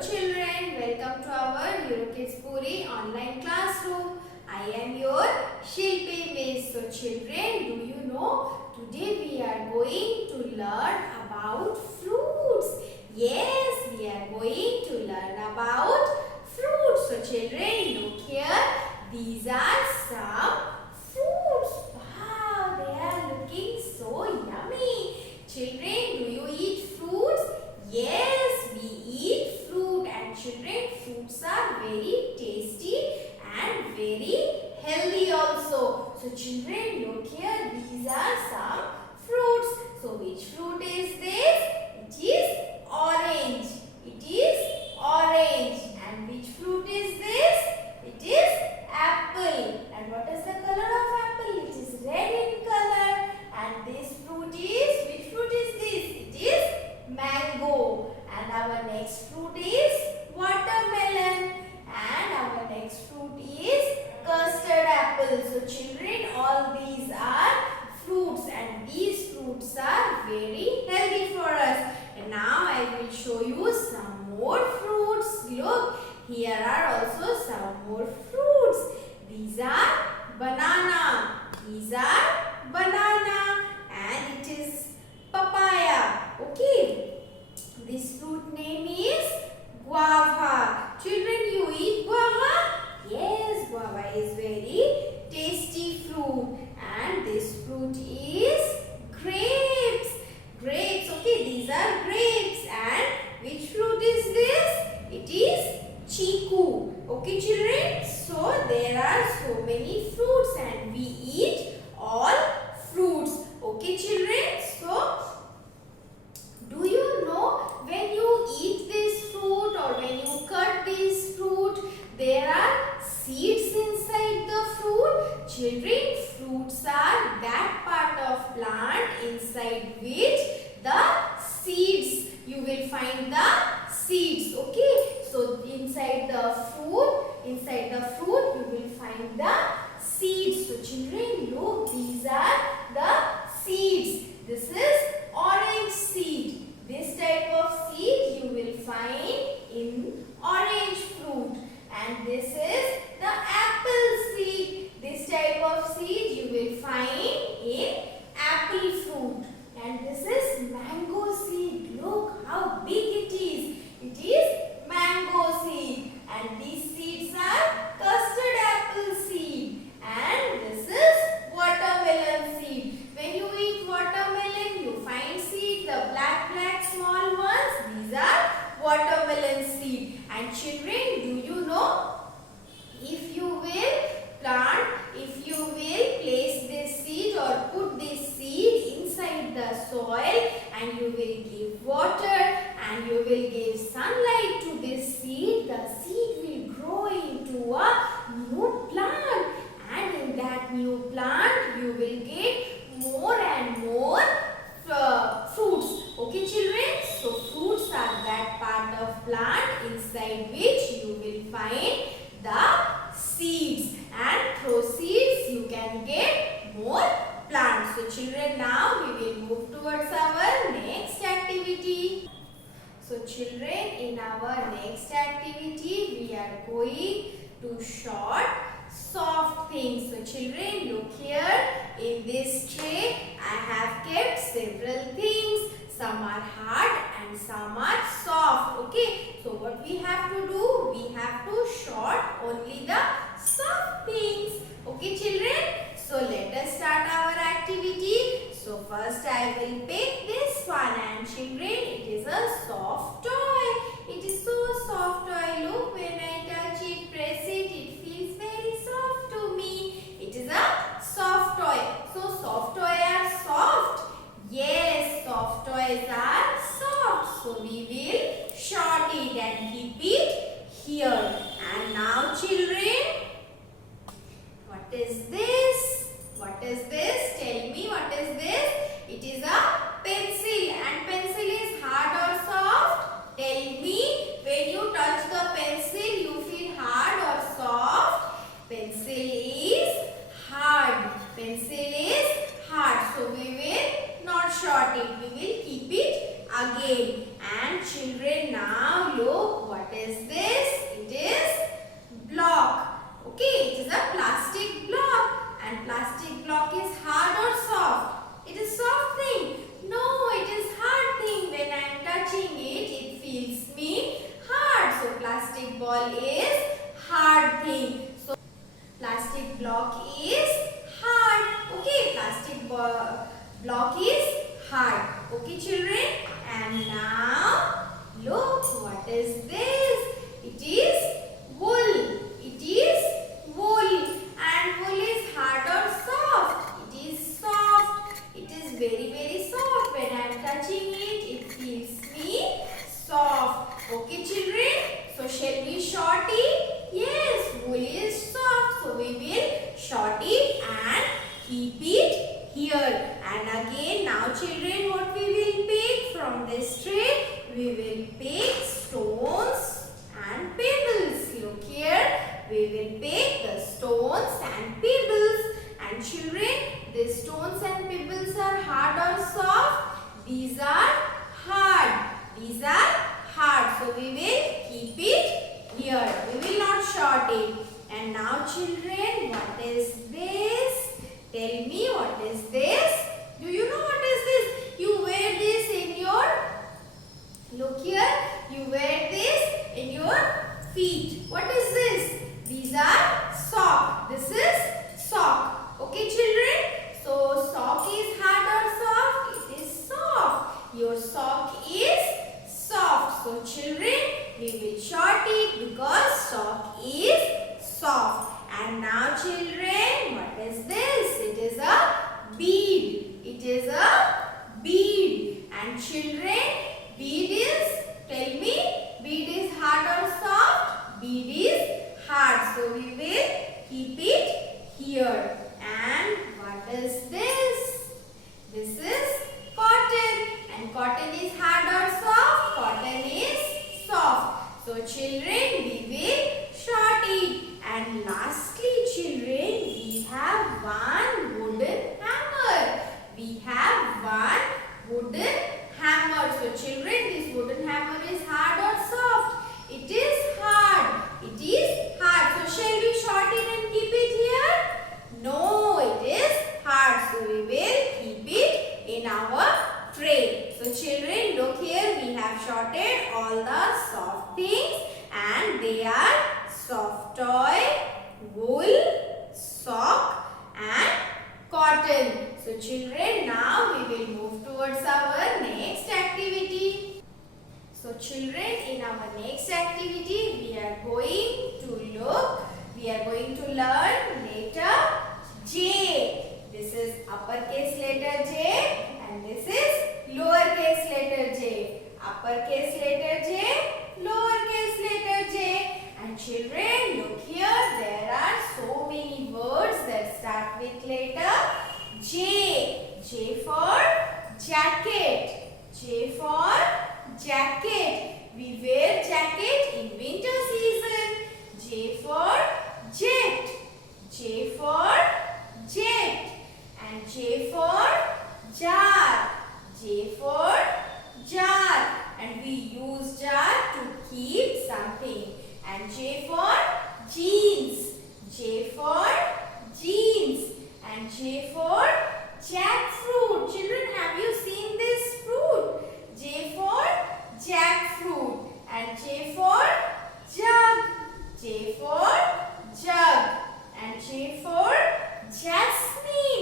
children, welcome to our Eurokids Puri online classroom. I am your Shilpi Miss. So children, do you know today we are going to learn about fruits. Yes, we are going to learn about fruits. So children, look here. These are some fruits. Wow, they are looking so yummy. Children, do you eat fruits? Yes, we eat fruit, and children, fruits are very tasty and very healthy also. So children, look here, these are some fruits. So which fruit is this? It is orange. It is orange. And which fruit is this? It is apple. And what is the color of apple? It is red in color. And this fruit is, which fruit is this? It is mango. And our next fruit is watermelon. And our next fruit is custard apple. So children, all these are fruits, and these fruits are very healthy for us. And now I will show you some more fruits. Look, here are also some more fruits. These are banana. These are banana, and it is papaya. Okay. This fruit name is guava. Children, you eat guava? Yes, guava is very tasty fruit. And this fruit is grapes. Grapes, okay, these are grapes. And which fruit is this? It is chiku. Okay, children, so there are so many fruits and we eat all fruits. Okay, children, so do you know when you eat this fruit or when you cut this fruit, there are seeds inside the fruit? Children, fruits are that part of plant inside which the seeds, you will find the seeds. Okay, so inside the fruit you will find the seeds. So children, look, these are the seeds. This is orange seed. This type of seed you will find in orange fruit. And this is the apple seed. This type of seed you will find in apple fruit. And this is mango seed. Look how big it is. It is mango seed. And these seeds are custard apple seed. And this is watermelon seed. When you eat watermelon, you find seed, the black small ones. These are watermelon seed. And children, do you know, if you will plant, if you will place this seed or put this seed inside the soil, and you will give water and you will give sunlight to this seed, the seed will grow into a new plant. And in that new plant, you will get more and more fruits. Okay, children, so fruits are that part of plant inside which you will find the seeds, and through seeds you can get more plants. So children, now we will move towards our next activity. So children, in our next activity we are going to sort soft things. So children, look here, in this tray I have kept several things. Some are hard and some are soft. Okay, so what we have to do? We have to sort only the soft things. Okay, children, so let us start our activity. So first I will pick this one, and children, it is a soft toy. It is so soft toy. Look, when I touch it, press it, it feels very soft to me. It is a soft toy. So soft toy are soft. Yes, soft toys are soft. So we will short it and keep it here. And now children, what is this? What is this? Tell me, what is this? It is a pencil, and pencil is hard or soft? Tell me, when you touch the pencil, you feel hard or soft? Pencil is hard. Pencil is hard. So we will not short it. We will keep it again. And children, now look what what is this? It is block. Okay, it is a plastic block. And plastic block is hard or soft? It is soft thing. No, it is hard thing. When I am touching it, it feels me hard. So plastic ball is hard thing. So plastic block is hard. Okay, plastic block is hard. Okay, children. And now look, what is this? It is wool. It is wool. And wool is hard or soft? It is soft. It is very, very soft. When I am touching it, it feels me soft. Okay, children. So shall we short it? Yes, wool is soft. So we will short it and keep it here. And again, now children, what we will pick from this tray? We will pick stones and pebbles. Look here, we will pick the stones and pebbles. And children, these stones and pebbles are hard or soft? These are hard. These are hard. So we will keep it here. We will not short it. And now children, what is this? Tell me, what is this? Do you know what is this? You wear this in your, look here, you wear this in your feet. What is this? These are sock. This is sock. Okay, children? So sock is hard or soft? It is soft. Your sock is soft. So children, we will short it because sock is soft. And now children, what is this? It is a bead. It is a bead. And children, bead is, tell me, bead is hard or soft? Bead is hard. So we will keep it here. And what is this? This is cotton. And cotton is hard or soft? Cotton is soft. So children, we will short it. And lastly, children, we have one wooden hammer. We have one wooden hammer. So children, this wooden hammer is hard or soft? It is hard. It is hard. So shall we short it and keep it here? No, it is hard. So we will keep it in our tray. So children, look here, we have shorted all the soft things and they are soft toy, wool, sock and cotton. So children, now we will move towards our next activity. So children, in our next activity, we are going to learn letter J. This is uppercase letter J and this is lowercase letter J. Uppercase letter J, lowercase letter J. And children, look here, there are so many words that start with letter J. J for jacket. J for jacket. We wear jacket in winter season. J for jet. J for jet. And J for jar. J for jar. And we use jar to keep something. And J for jeans. J for jeans. And J for jackfruit. Children, have you seen this fruit? J for jackfruit. And J for jug. J for jug. And J for jasmine.